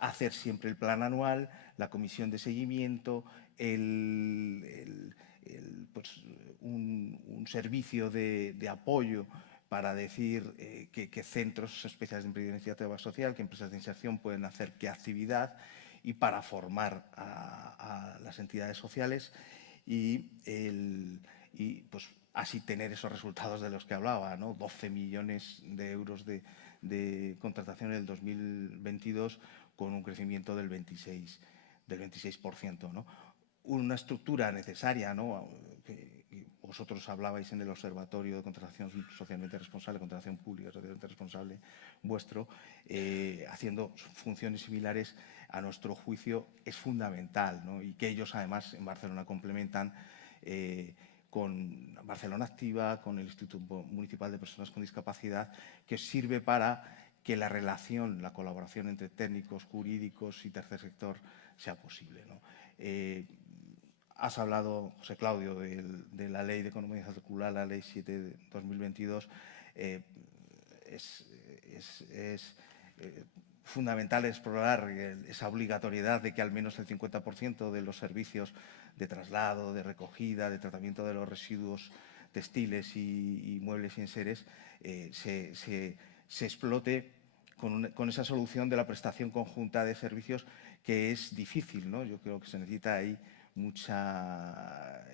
hacer siempre el plan anual, la comisión de seguimiento, pues, un servicio de apoyo para decir qué centros especiales de empleo y iniciativa social, qué empresas de inserción pueden hacer qué actividad, y para formar a las entidades sociales y pues así tener esos resultados de los que hablaba, ¿no? 12 millones de euros de contratación en el 2022 con un crecimiento del 26%, ¿no? Una estructura necesaria, ¿no? Que vosotros hablabais en el Observatorio de Contratación Socialmente Responsable, Contratación Pública Socialmente Responsable vuestro, haciendo funciones similares, a nuestro juicio es fundamental, ¿no? Y que ellos además en Barcelona complementan con Barcelona Activa, con el Instituto Municipal de Personas con Discapacidad, que sirve para que la relación, la colaboración entre técnicos, jurídicos y tercer sector sea posible, ¿no? Has hablado, José Claudio, de la Ley de Economía Circular, la Ley 7 de 2022. Es fundamental explorar esa obligatoriedad de que al menos el 50% de los servicios de traslado, de recogida, de tratamiento de los residuos textiles y muebles y enseres se explote con esa solución de la prestación conjunta de servicios, que es difícil, ¿no? Yo creo que se necesita ahí mucha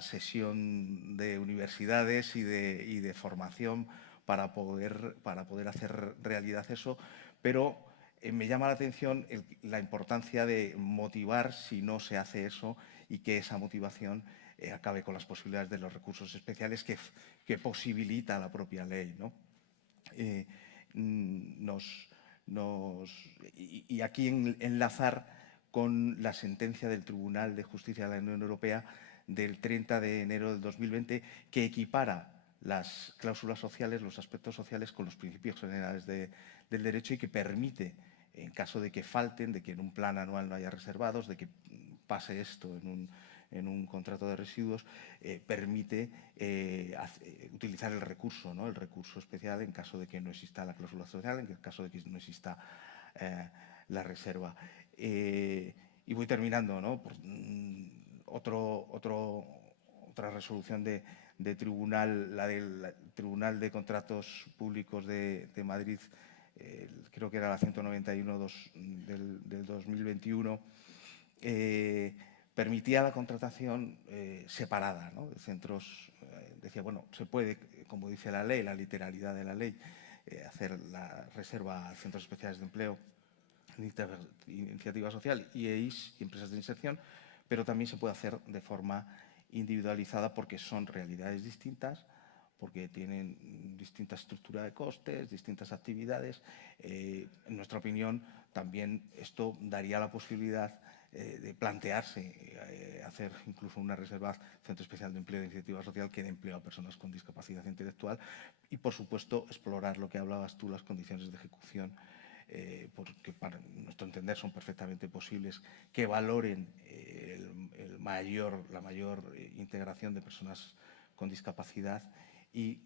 sesión de universidades y de formación para poder hacer realidad eso, pero me llama la atención la importancia de motivar si no se hace eso, y que esa motivación acabe con las posibilidades de los recursos especiales que posibilita la propia ley, ¿no? Y aquí enlazar con la sentencia del Tribunal de Justicia de la Unión Europea del 30 de enero del 2020, que equipara las cláusulas sociales, los aspectos sociales, con los principios generales del derecho, y que permite, en caso de que falten, de que en un plan anual no haya reservados, de que pase esto en un contrato de residuos, permite utilizar el recurso, ¿no? El recurso especial en caso de que no exista la cláusula social, en caso de que no exista la reserva. Y voy terminando, ¿no? Otra resolución de tribunal, la del Tribunal de Contratos Públicos de Madrid, creo que era la 191 del 2021, permitía la contratación separada, ¿no? De centros. Decía, bueno, se puede, como dice la ley, la literalidad de la ley, hacer la reserva a centros especiales de empleo, iniciativa social, IEIs y empresas de inserción, pero también se puede hacer de forma individualizada porque son realidades distintas, porque tienen distinta estructura de costes, distintas actividades. En nuestra opinión, también esto daría la posibilidad de plantearse hacer incluso una reserva Centro Especial de Empleo de Iniciativa Social que dé empleo a personas con discapacidad intelectual y, por supuesto, explorar lo que hablabas tú, las condiciones de ejecución, porque para nuestro entender son perfectamente posibles, que valoren la mayor integración de personas con discapacidad y,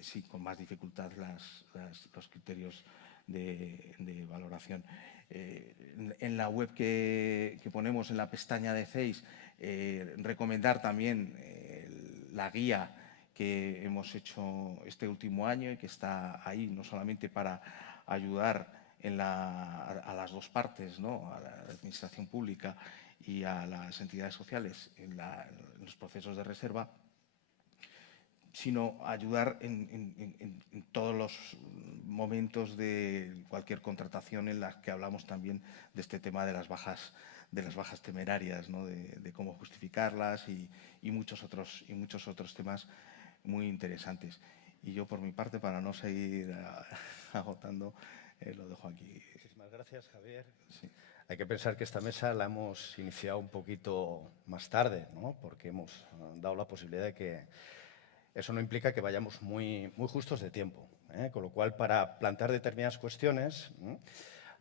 sí, con más dificultad los criterios de valoración. En la web que ponemos en la pestaña de CEIS, recomendar también la guía que hemos hecho este último año y que está ahí no solamente para ayudar a las dos partes, ¿no?, a la administración pública y a las entidades sociales en los procesos de reserva, sino ayudar en todos los momentos de cualquier contratación en las que hablamos también de este tema de las bajas temerarias, ¿no?, de cómo justificarlas y muchos otros temas muy interesantes. Y yo, por mi parte, para no seguir agotando, lo dejo aquí. Muchísimas gracias, Javier. Sí. Hay que pensar que esta mesa la hemos iniciado un poquito más tarde, ¿no?, porque hemos dado la posibilidad de que eso no implica que vayamos muy justos de tiempo, ¿eh? Con lo cual, para plantear determinadas cuestiones,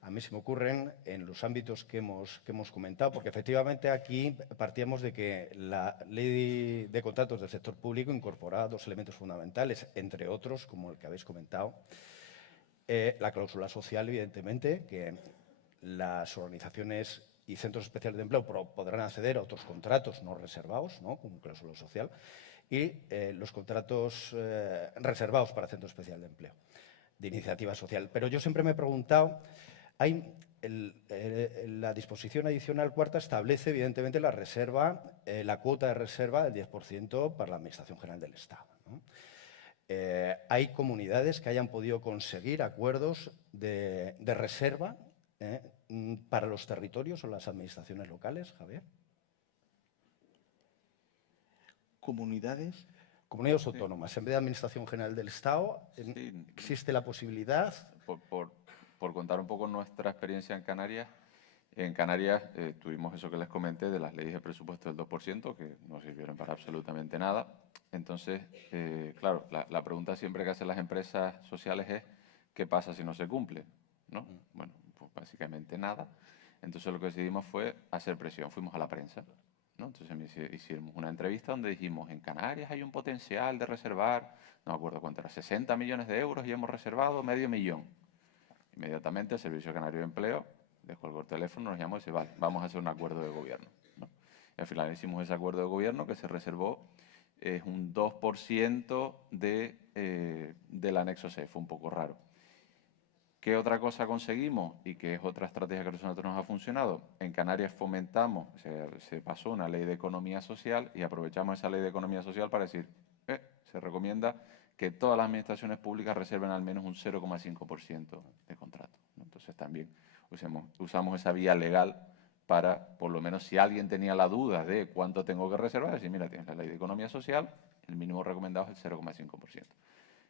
a mí se me ocurren en los ámbitos que hemos comentado, porque efectivamente aquí partíamos de que la ley de contratos del sector público incorporaba dos elementos fundamentales, entre otros, como el que habéis comentado, la cláusula social, evidentemente, que las organizaciones y centros especiales de empleo podrán acceder a otros contratos no reservados, ¿no?, con cláusula social, y los contratos reservados para centro especial de empleo, de iniciativa social. Pero yo siempre me he preguntado, la disposición adicional cuarta establece, evidentemente, la cuota de reserva del 10% para la Administración General del Estado, ¿no? Hay comunidades que hayan podido conseguir acuerdos de reserva para los territorios o las administraciones locales, Javier. ¿Comunidades? Comunidades autónomas. En vez de Administración General del Estado, Sí. ¿existe la posibilidad? Por contar un poco nuestra experiencia en Canarias, tuvimos eso que les comenté de las leyes de presupuesto del 2%, que no sirvieron para absolutamente nada. Entonces, claro, la pregunta siempre que hacen las empresas sociales es ¿qué pasa si no se cumple?, ¿no? Bueno, pues básicamente nada. Entonces lo que decidimos fue hacer presión, fuimos a la prensa, ¿no? Entonces hicimos una entrevista donde dijimos, en Canarias hay un potencial de reservar, no me acuerdo cuánto era, 60 millones de euros y hemos reservado $500,000. Inmediatamente el Servicio Canario de Empleo descolgó el teléfono, nos llamó y dice, vale, vamos a hacer un acuerdo de gobierno, ¿no? Y al final hicimos ese acuerdo de gobierno que se reservó un 2% del anexo C, fue un poco raro. ¿Qué otra cosa conseguimos? Y que es otra estrategia que a nosotros nos ha funcionado. En Canarias fomentamos, se pasó una ley de economía social y aprovechamos esa ley de economía social para decir, se recomienda que todas las administraciones públicas reserven al menos un 0,5% de contrato, ¿no? Entonces también usamos esa vía legal para, por lo menos si alguien tenía la duda de cuánto tengo que reservar, decir, mira, tienes la ley de economía social, el mínimo recomendado es el 0,5%.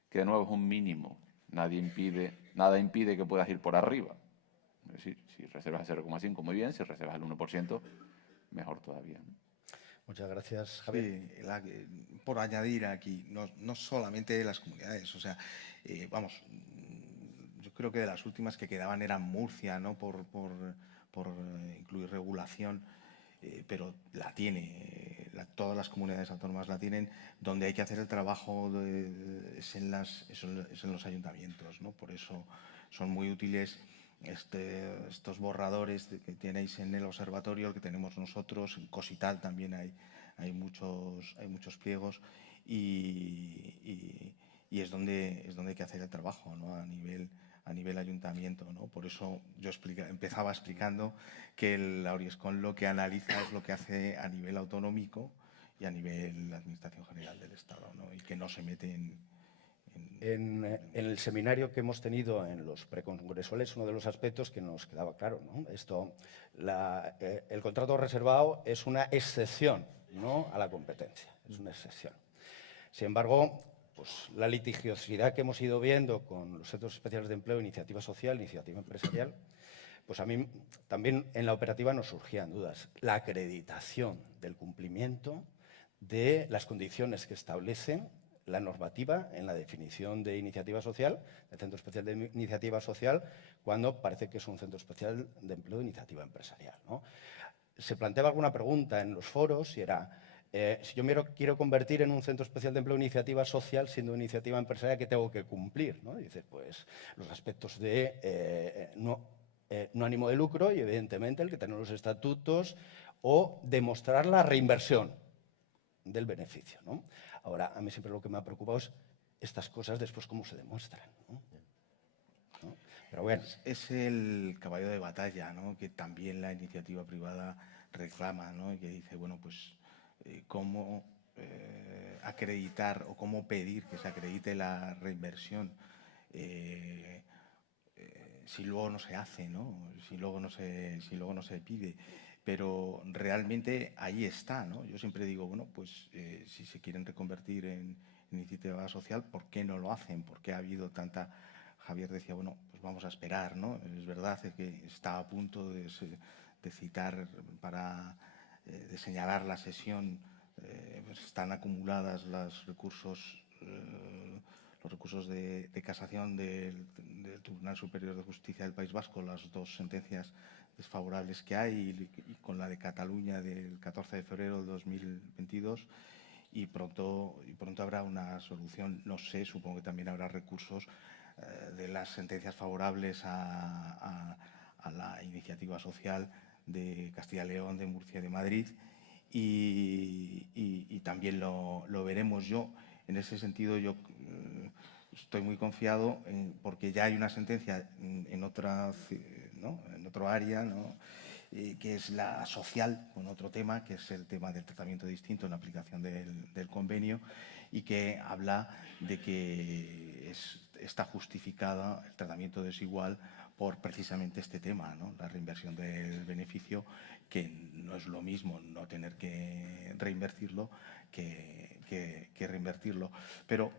Que de nuevo es un mínimo. Nada impide que puedas ir por arriba. Es decir, si reservas el 0,5, muy bien. Si reservas el 1%, mejor todavía, ¿no? Muchas gracias, Javier. Sí, por añadir aquí, no solamente las comunidades, o sea, vamos, yo creo que de las últimas que quedaban eran Murcia, ¿no?, por incluir regulación, pero la tiene, todas las comunidades autónomas la tienen. Donde hay que hacer el trabajo es en los ayuntamientos, ¿no? Por eso son muy útiles estos borradores que tenéis en el observatorio, el que tenemos nosotros. En Cosital también hay muchos pliegos y es donde hay que hacer el trabajo, ¿no?, a nivel ayuntamiento, ¿no? Por eso yo empezaba explicando que la Oriescon lo que analiza es lo que hace a nivel autonómico y a nivel de la Administración General del Estado, ¿no?, y que no se mete En el seminario que hemos tenido en los precongresuales, uno de los aspectos que nos quedaba claro, ¿no? El contrato reservado es una excepción, ¿no?, a la competencia, es una excepción. Sin embargo, pues, la litigiosidad que hemos ido viendo con los centros especiales de empleo, iniciativa social, iniciativa empresarial, pues a mí también en la operativa nos surgían dudas. La acreditación del cumplimiento de las condiciones que establecen la normativa en la definición de iniciativa social, de centro especial de iniciativa social, cuando parece que es un centro especial de empleo de iniciativa empresarial, ¿no? Se planteaba alguna pregunta en los foros y era, si yo me quiero convertir en un centro especial de empleo de iniciativa social, siendo iniciativa empresarial, ¿qué tengo que cumplir?, ¿no? Y dice, pues los aspectos de no ánimo de lucro y, evidentemente, el que tener los estatutos o demostrar la reinversión del beneficio, ¿no? Ahora, a mí siempre lo que me ha preocupado es estas cosas después cómo se demuestran, ¿no? Pero bueno. Es el caballo de batalla, ¿no?, que también la iniciativa privada reclama, ¿no?, y que dice, bueno, pues cómo acreditar o cómo pedir que se acredite la reinversión si luego no se hace, ¿no?, si luego no se pide. Pero realmente ahí está, ¿no? Yo siempre digo, bueno, pues si se quieren reconvertir en iniciativa social, ¿por qué no lo hacen? ¿Por qué ha habido tanta...? Javier decía, bueno, pues vamos a esperar, ¿no? Es verdad que está a punto de citar de señalar la sesión, pues están acumuladas los recursos de casación del Tribunal Superior de Justicia del País Vasco, las dos sentencias desfavorables que hay, y con la de Cataluña del 14 de febrero de 2022, y pronto habrá una solución. No sé, supongo que también habrá recursos de las sentencias favorables a la iniciativa social de Castilla y León, de Murcia y de Madrid, y también lo veremos. Yo, en ese sentido, yo estoy muy confiado porque ya hay una sentencia en otra, ¿no?, en otro área, ¿no?, que es la social, con otro tema, que es el tema del tratamiento distinto en la aplicación del convenio, y que habla de que está justificada el tratamiento desigual por precisamente este tema, ¿no?, la reinversión del beneficio, que no es lo mismo no tener que reinvertirlo que reinvertirlo. Pero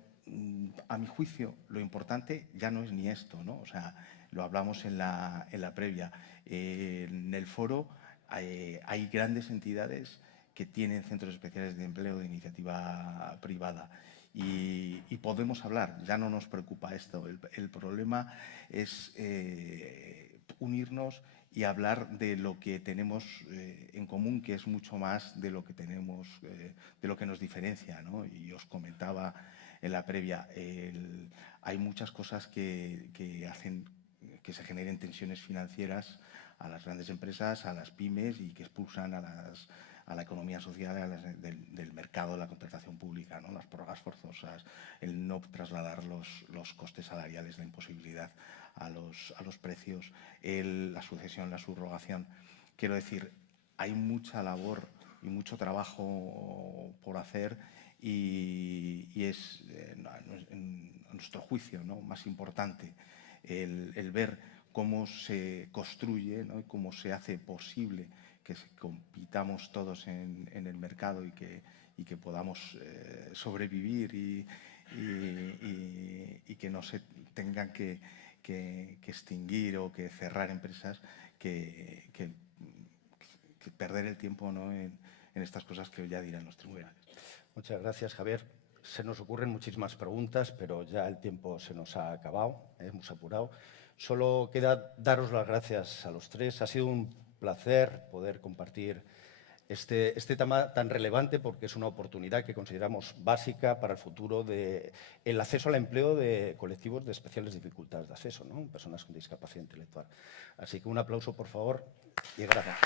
a mi juicio, lo importante ya no es ni esto, ¿no? O sea, lo hablamos en la previa. En el foro hay grandes entidades que tienen centros especiales de empleo de iniciativa privada y podemos hablar, ya no nos preocupa esto. El problema es unirnos y hablar de lo que tenemos en común, que es mucho más de lo que tenemos, de lo que nos diferencia, ¿no? Y os comentaba en la previa, hay muchas cosas que hacen que se generen tensiones financieras a las grandes empresas, a las pymes, y que expulsan a la economía social del mercado de la contratación pública, ¿no? Las prórrogas forzosas, el no trasladar los costes salariales, la imposibilidad a los precios, la sucesión, la subrogación. Quiero decir, hay mucha labor y mucho trabajo por hacer, y es, a nuestro juicio, ¿no?, más importante el ver cómo se construye, ¿no?, y cómo se hace posible que compitamos todos en el mercado y que podamos sobrevivir y que no se tengan que extinguir o que cerrar empresas, que perder el tiempo, ¿no?, en estas cosas que ya dirán los tribunales. Muchas gracias, Javier. Se nos ocurren muchísimas preguntas, pero ya el tiempo se nos ha acabado, hemos apurado. Solo queda daros las gracias a los tres. Ha sido un placer poder compartir este tema tan relevante, porque es una oportunidad que consideramos básica para el futuro del acceso al empleo de colectivos de especiales dificultades de acceso, ¿no?, personas con discapacidad intelectual. Así que un aplauso, por favor, y gracias.